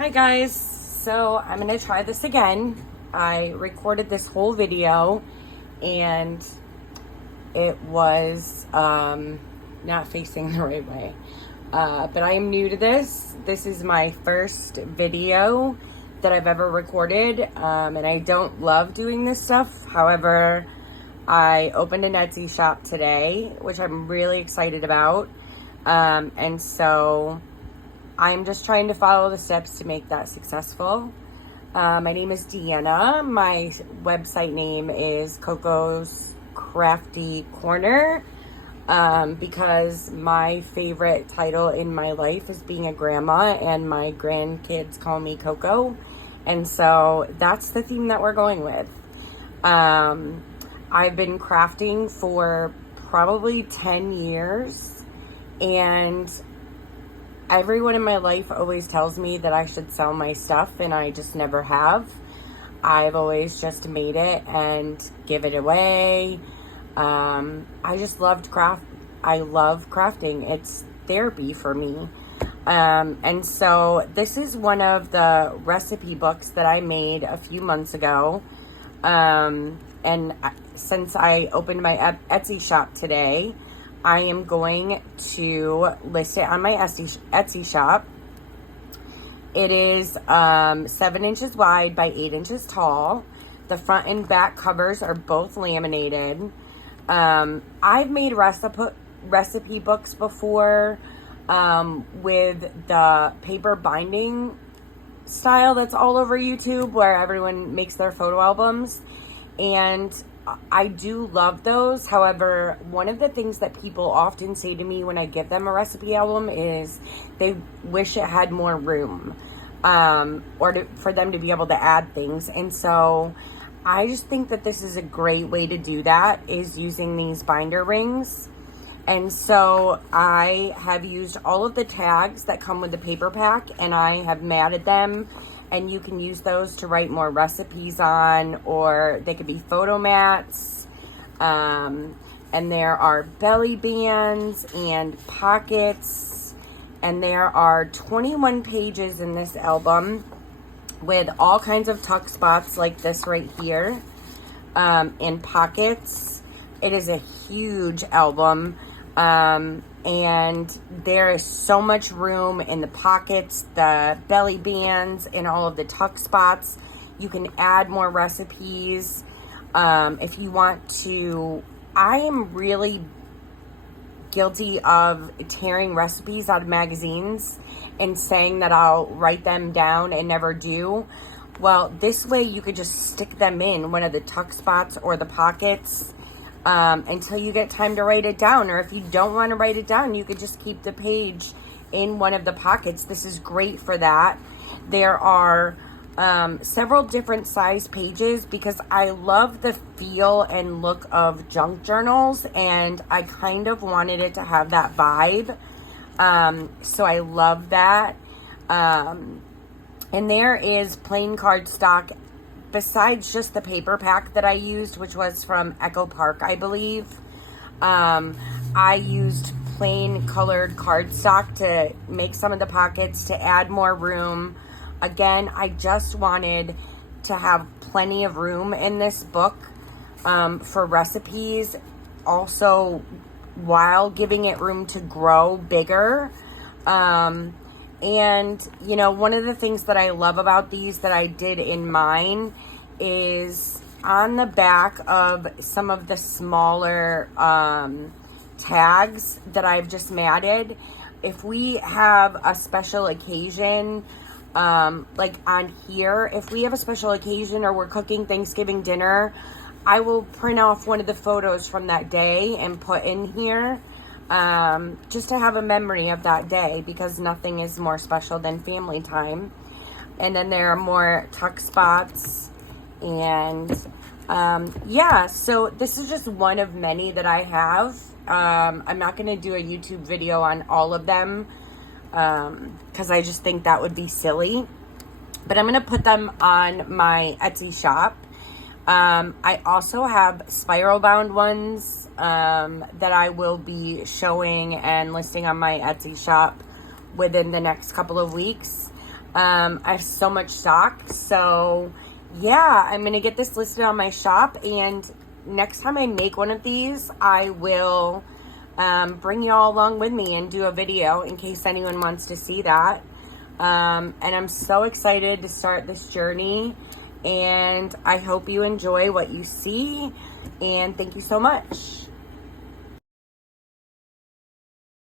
Hi guys, so I'm gonna try this again. I recorded this whole video and it was not facing the right way. But I am new to this. This is my first video that I've ever recorded, and I don't love doing this stuff. However, I opened an Etsy shop today, which I'm really excited about. And so I'm just trying to follow the steps to make that successful. My name is Deanna. My website name is Coco'sCraftyCorner, because my favorite title in my life is being a grandma, and my grandkids call me Coco. And so that's the theme that we're going with. I've been crafting for probably 10 years, and everyone in my life always tells me that I should sell my stuff, and I just never have. I've always just made it and give it away. I just loved craft. I love crafting. It's therapy for me. And so this is one of the recipe books that I made a few months ago. And since I opened my Etsy shop today, I am going to list it on my Etsy shop. It is 7 inches wide by 8 inches tall. The front and back covers are both laminated. I've made recipe books before with the paper binding style that's all over YouTube, where everyone makes their photo albums. And I do love those. However, one of the things that people often say to me when I give them a recipe album is they wish it had more room, for them to be able to add things. And so I just think that this is a great way to do that, is using these binder rings. And so I have used all of the tags that come with the paper pack, and I have matted them. And you can use those to write more recipes on, or they could be photo mats. And there are belly bands and pockets. And there are 21 pages in this album with all kinds of tuck spots like this right here, and pockets. It is a huge album. And there is so much room in the pockets, the belly bands, and all of the tuck spots. You can add more recipes if you want to. I am really guilty of tearing recipes out of magazines and saying that I'll write them down and never do. Well, this way you could just stick them in one of the tuck spots or the pockets until you get time to write it down. Or if you don't want to write it down, you could just keep the page in one of the pockets. This is great for that. There are several different size pages because I love the feel and look of junk journals, and I kind of wanted it to have that vibe. So I love that. And there is plain cardstock besides just the paper pack that I used, which was from Echo Park, I believe. I used plain colored cardstock to make some of the pockets to add more room. Again, I just wanted to have plenty of room in this book for recipes, also while giving it room to grow bigger. And, you know, one of the things that I love about these that I did in mine is on the back of some of the smaller tags that I've just matted. If we have a special occasion, like on here, if we have a special occasion or we're cooking Thanksgiving dinner, I will print off one of the photos from that day and put in here. Just to have a memory of that day, because nothing is more special than family time. And then there are more tuck spots, and yeah, so this is just one of many that I have. I'm not going to do a YouTube video on all of them because I just think that would be silly, but I'm going to put them on my Etsy shop. I also have spiral bound ones that I will be showing and listing on my Etsy shop within the next couple of weeks. I have so much stock. So yeah, I'm going to get this listed on my shop, and next time I make one of these, I will bring you all along with me and do a video in case anyone wants to see that. And I'm so excited to start this journey, and I hope you enjoy what you see, and thank you so much.